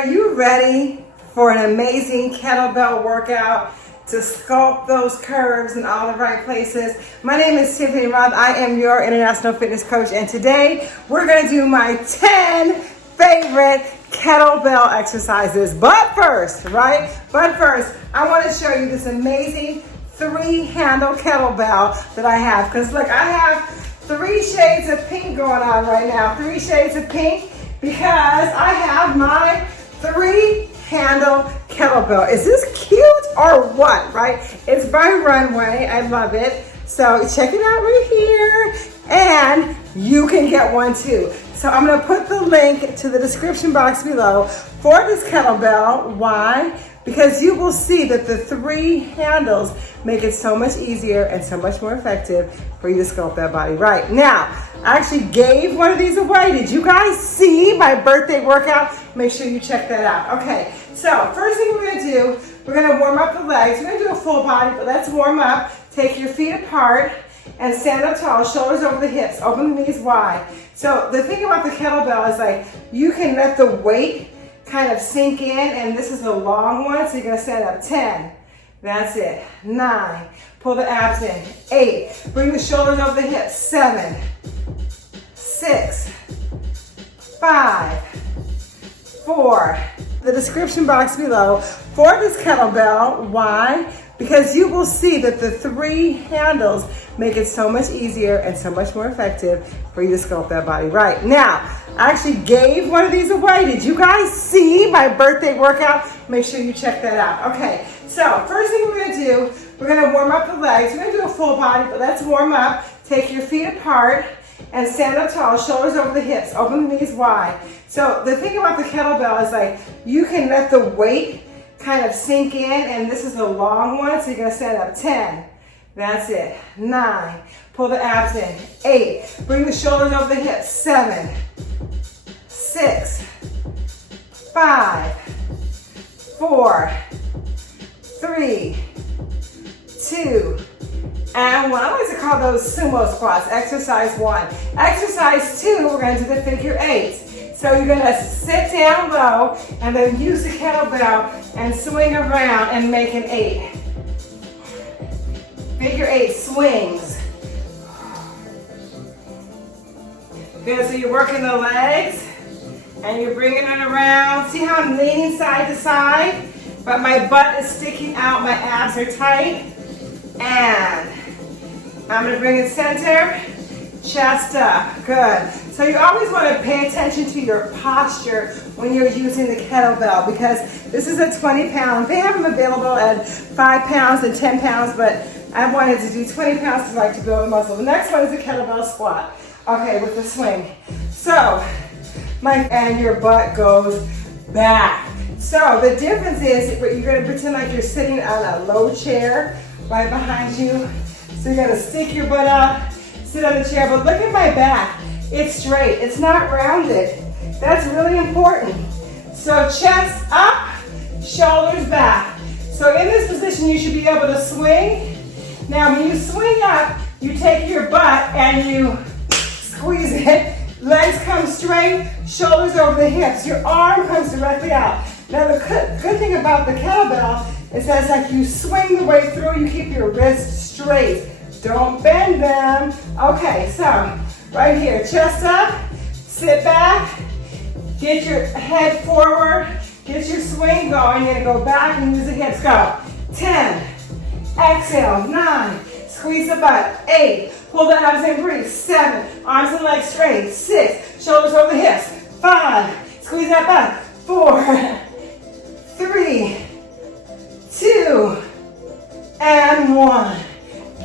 Are you ready for an amazing kettlebell workout to sculpt those curves in all the right places? My name is Tiffany Rothe. I am your international fitness coach, and today we're going to do my 10 favorite kettlebell exercises. But first, I want to show you this amazing 3-handle kettlebell that I have. Because look, I have 3 shades of pink going on right now. 3 shades of pink because I have my 3-handle kettlebell. Is this cute or what, right? It's by RUNWE. I love it. So check it out right here. And you can get one too. So I'm going to put the link to the description box below for this kettlebell. Why? Because you will see that the 3 handles make it so much easier and so much more effective for you to sculpt that body right. Now, I actually gave one of these away. Did you guys see my birthday workout? Make sure you check that out. Okay, so first thing we're gonna do, we're gonna warm up the legs. We're gonna do a full body, but let's warm up. Take your feet apart and stand up tall, shoulders over the hips, open the knees wide. So the thing about the kettlebell is like, you can let the weight kind of sink in, and this is a long one, so you're gonna stand up 10. That's it. 9. Pull the abs in. 8. Bring the shoulders over the hips. 7. 6. 5. 4. The description box below for this kettlebell. Why? Because you will see that the 3 handles make it so much easier and so much more effective for you to sculpt that body right. Now, I actually gave one of these away. Did you guys see my birthday workout? Make sure you check that out. Okay, so first thing we're gonna do, we're gonna warm up the legs. We're gonna do a full body, but let's warm up. Take your feet apart and stand up tall, shoulders over the hips, open the knees wide. So the thing about the kettlebell is like, you can let the weight kind of sink in, and this is a long one, so you're gonna stand up 10. That's it. 9. Pull the abs in. 8. Bring the shoulders over the hips. 7. 6. 5. 4. 3. 2. And 1. I like to call those sumo squats. Exercise 1. Exercise 2, we're going to do the figure 8. So you're going to sit down low and then use the kettlebell and swing around and make an 8. Figure 8 swings. Good, so you're working the legs and you're bringing it around. See how I'm leaning side to side? But my butt is sticking out, my abs are tight. And I'm gonna bring it center, chest up, good. So you always wanna pay attention to your posture when you're using the kettlebell, because this is a 20 pound. They have them available at 5 pounds and 10 pounds, but I wanted to do 20 pounds because I like to build the muscle. The next one is the kettlebell squat. Okay, with the swing. So, and your butt goes back. So the difference is, you're gonna pretend like you're sitting on a low chair right behind you. So you're gonna stick your butt up, sit on the chair, but look at my back. It's straight, it's not rounded. That's really important. So chest up, shoulders back. So in this position, you should be able to swing. Now when you swing up, you take your butt and you squeeze it. Legs come straight, shoulders over the hips. Your arm comes directly out. Now the good thing about the kettlebell is that it's like you swing the way through, you keep your wrists straight. Don't bend them. Okay, so right here, chest up, sit back, get your head forward, get your swing going. You're gonna go back and use the hips. Go. 10. Exhale. 9. Squeeze the butt. 8. Pull the abs and breathe. 7. Arms and legs straight. 6. Shoulders over the hips. 5. Squeeze that butt. 4. 3. 2. And 1.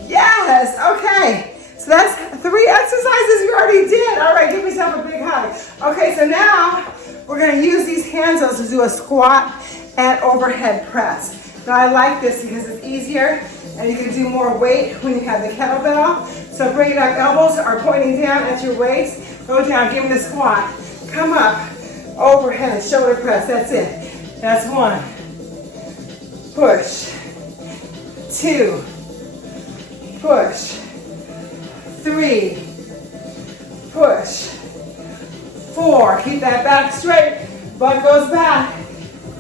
Yes. Okay. So that's 3 exercises you already did. All right. Give yourself a big hug. Okay. So now we're going to use these handles to do a squat and overhead press. Now I like this because it's easier and you can do more weight when you have the kettlebell. So bring it up, elbows are pointing down at your waist. Go down, give me the squat. Come up, overhead, shoulder press, that's it. That's 1. Push. 2. Push. 3. Push. 4. Keep that back straight. Butt goes back.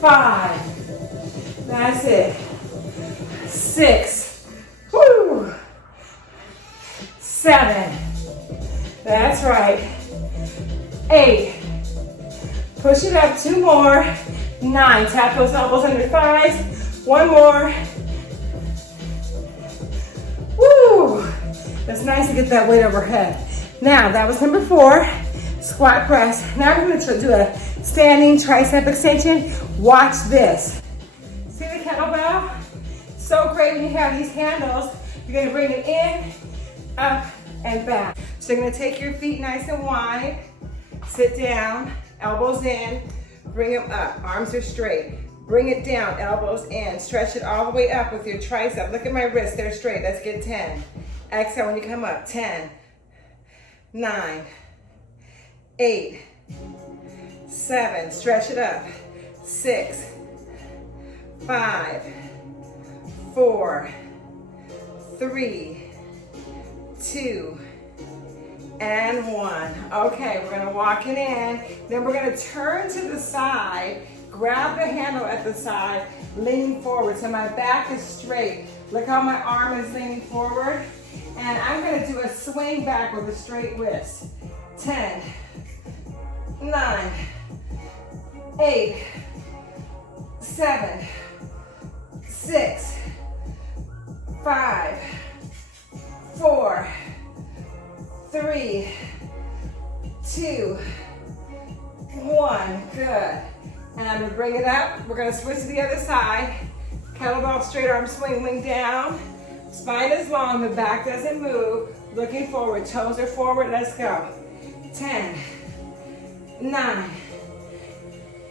5. That's it. 6. Woo. 7. That's right. 8. Push it up. 2 more. 9. Tap those elbows under thighs. 1 more. Woo. That's nice to get that weight overhead. Now, that was number 4. Squat press. Now we're going to do a standing tricep extension. Watch this. See the kettlebell? So great when you have these handles. You're going to bring it in, up, and back. So you're going to take your feet nice and wide. Sit down, elbows in, bring them up. Arms are straight. Bring it down, elbows in. Stretch it all the way up with your tricep. Look at my wrists, they're straight. Let's get 10. Exhale when you come up. 10, 9, 8, 7. Stretch it up. 6, 5, 4, 3, 2, and 1. Okay, we're gonna walk it in. Then we're gonna turn to the side, grab the handle at the side, lean forward. So my back is straight. Look how my arm is leaning forward. And I'm gonna do a swing back with a straight wrist. 10, 9, 8, 7, 6, 5, 4, 3, 2, 1. Good. And I'm gonna bring it up. We're gonna switch to the other side. Kettlebell straight arm swing, wing down. Spine is long, the back doesn't move. Looking forward, toes are forward, let's go. 10, 9,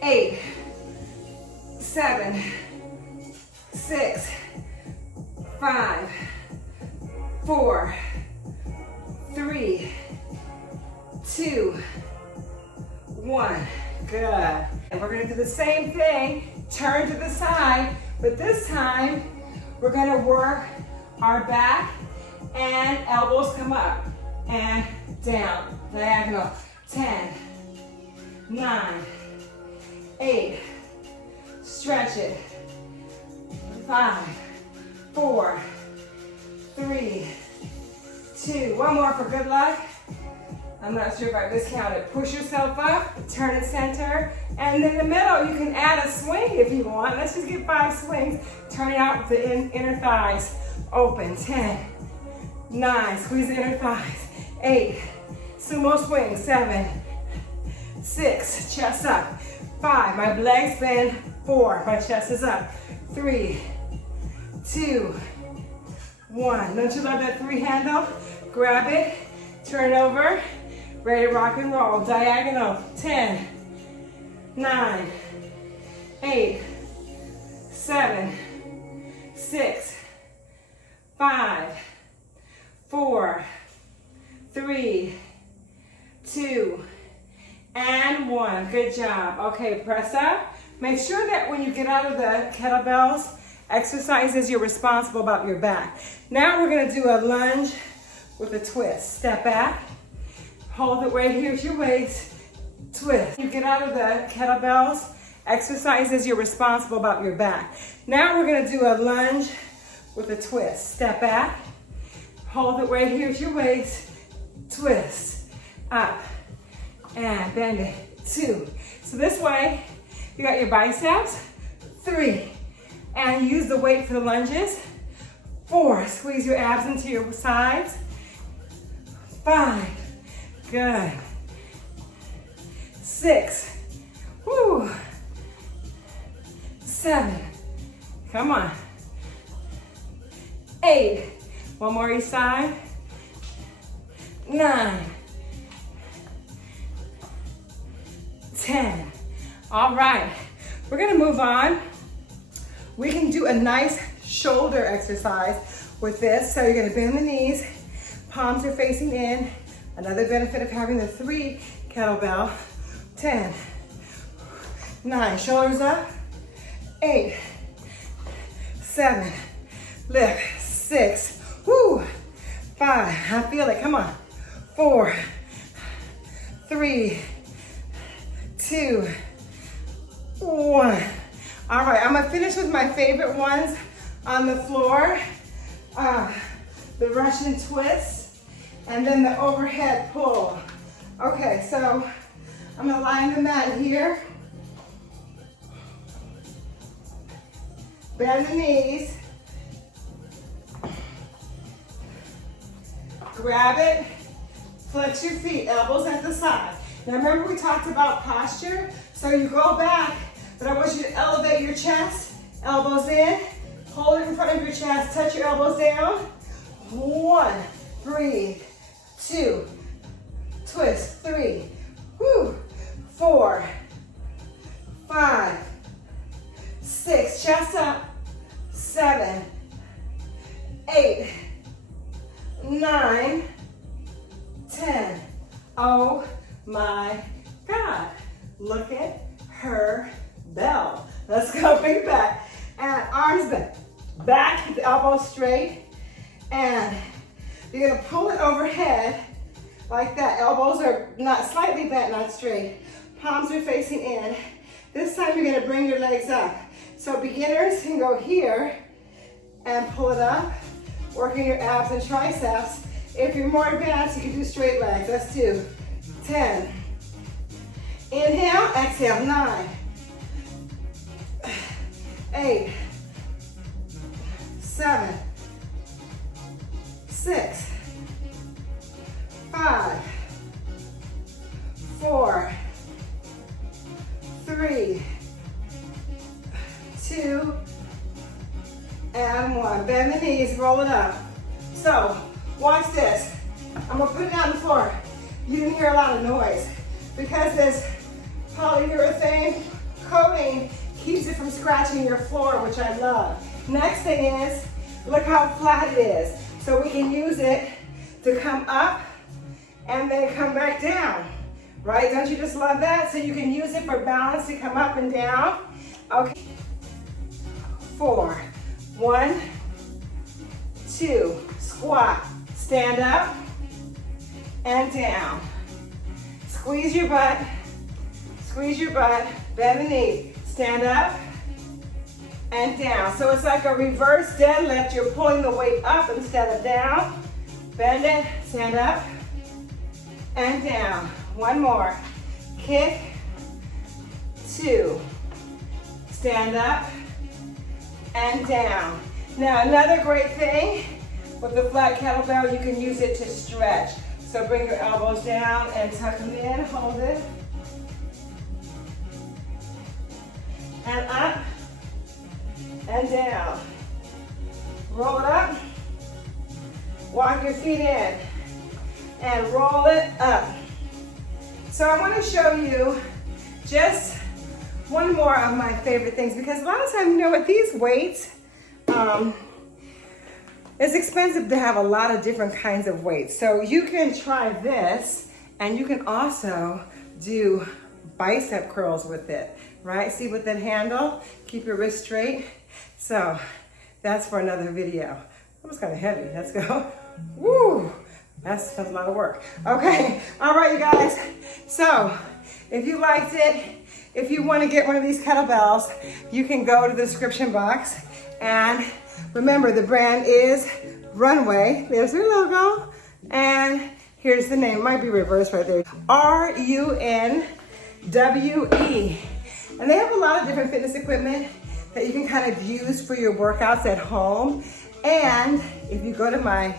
8, 7, 6, 5, 4, 3, 2, 1. Good. And we're gonna do the same thing, turn to the side, but this time we're gonna work our back and elbows come up and down, diagonal. 10, 9, 8, stretch it. 5, 4, 3, 2. One more for good luck. I'm not sure if I miscounted. Push yourself up, turn it center, and in the middle you can add a swing if you want. Let's just get 5 swings. Turn it out with the inner thighs open. 10, 9, squeeze the inner thighs. 8, sumo swing. 7, 6, chest up. 5, my legs bend. 4, my chest is up. 3, 2, 1. Don't you love that 3 handle? Grab it, turn over, ready to rock and roll. Diagonal. 10, 9, 8, 7, 6, 5, 4, 3, 2, and 1. Good job. Okay, press up. Make sure that when you get out of the kettlebells, exercises, you're responsible about your back. Now we're going to do a lunge with a twist. Step back, hold it right here at your waist, twist. You get out of the kettlebells, exercises, you're responsible about your back. Now we're going to do a lunge with a twist. Step back, hold it right here at your waist, twist, up, and bend it. 2. So this way, you got your biceps. 3, and use the weight for the lunges. 4, squeeze your abs into your sides. 5, good. 6, woo. 7, come on. 8, one more each side. 9, 10. All right, we're gonna move on. We can do a nice shoulder exercise with this. So you're gonna bend the knees, palms are facing in. Another benefit of having the 3 kettlebell. 10, 9, shoulders up. 8, 7, lift. 6, woo. 5, I feel it, come on. 4, 3, 2, 1. All right, I'm gonna finish with my favorite ones on the floor. The Russian twist, and then the overhead pull. Okay, so I'm gonna lie on the mat here. Bend the knees. Grab it, flex your feet, elbows at the side. Now remember we talked about posture, so you go back, but I want you to elevate your chest, elbows in, hold it in front of your chest, touch your elbows down. 1, breathe, 2, twist, 3, 4, 5, 6, chest up, 7, 8, 9, 10. Oh my God. Look at her bell. Let's go big back. And arms bent. Back, the elbows straight. And you're gonna pull it overhead like that. Elbows are not slightly bent, not straight. Palms are facing in. This time you're gonna bring your legs up. So beginners can go here and pull it up, working your abs and triceps. If you're more advanced, you can do straight legs. Let's do 10. Inhale, exhale, 9, 8, 7, 6, 5, 4, 3, 2, and 1. Bend the knees, roll it up. So, watch this. I'm gonna put it on the floor. You didn't hear a lot of noise because this polyurethane coating keeps it from scratching your floor, which I love. Next thing is, look how flat it is. So we can use it to come up and then come back down, right? Don't you just love that? So you can use it for balance to come up and down. Okay. 4, 1, 2, squat, stand up and down. Squeeze your butt, bend the knee, stand up and down. So it's like a reverse deadlift. You're pulling the weight up instead of down. Bend it, stand up and down. One more. Kick, 2, stand up and down. Now another great thing with the flat kettlebell, you can use it to stretch. So bring your elbows down and tuck them in, hold it. And up and down. Roll it up, walk your feet in, and roll it up. So I want to show you just one more of my favorite things, because a lot of times, you know, with these weights, it's expensive to have a lot of different kinds of weights. So you can try this, and you can also do bicep curls with it, right? See with that handle, keep your wrist straight. So that's for another video. That was kind of heavy, let's go. Woo, that's a lot of work. Okay, all right, you guys. So if you liked it, if you want to get one of these kettlebells, you can go to the description box. And remember, the brand is RUNWE. There's their logo. And here's the name. It might be reversed right there. RUNWE. And they have a lot of different fitness equipment that you can kind of use for your workouts at home. And if you go to my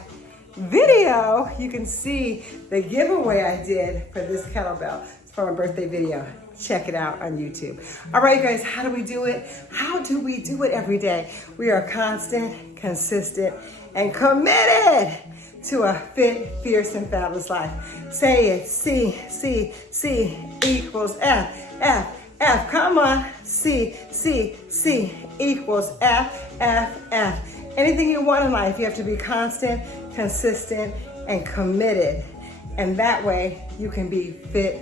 video, you can see the giveaway I did for this kettlebell. It's for my birthday video. Check it out on YouTube. All right, guys, how do we do it? How do we do it every day? We are constant, consistent, and committed to a fit, fierce, and fabulous life. Say it. C equals F, F, F. Come on. C equals F, F, F. Anything you want in life, you have to be constant, consistent, and committed. And that way, you can be fit,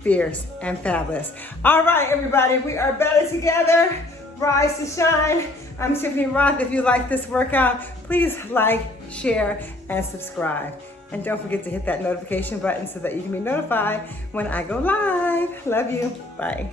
fierce, and fabulous. All right, everybody, we are better together. Rise to shine. I'm Tiffany Rothe. If you like this workout, please like, share, and subscribe. And don't forget to hit that notification button so that you can be notified when I go live. Love you. Bye.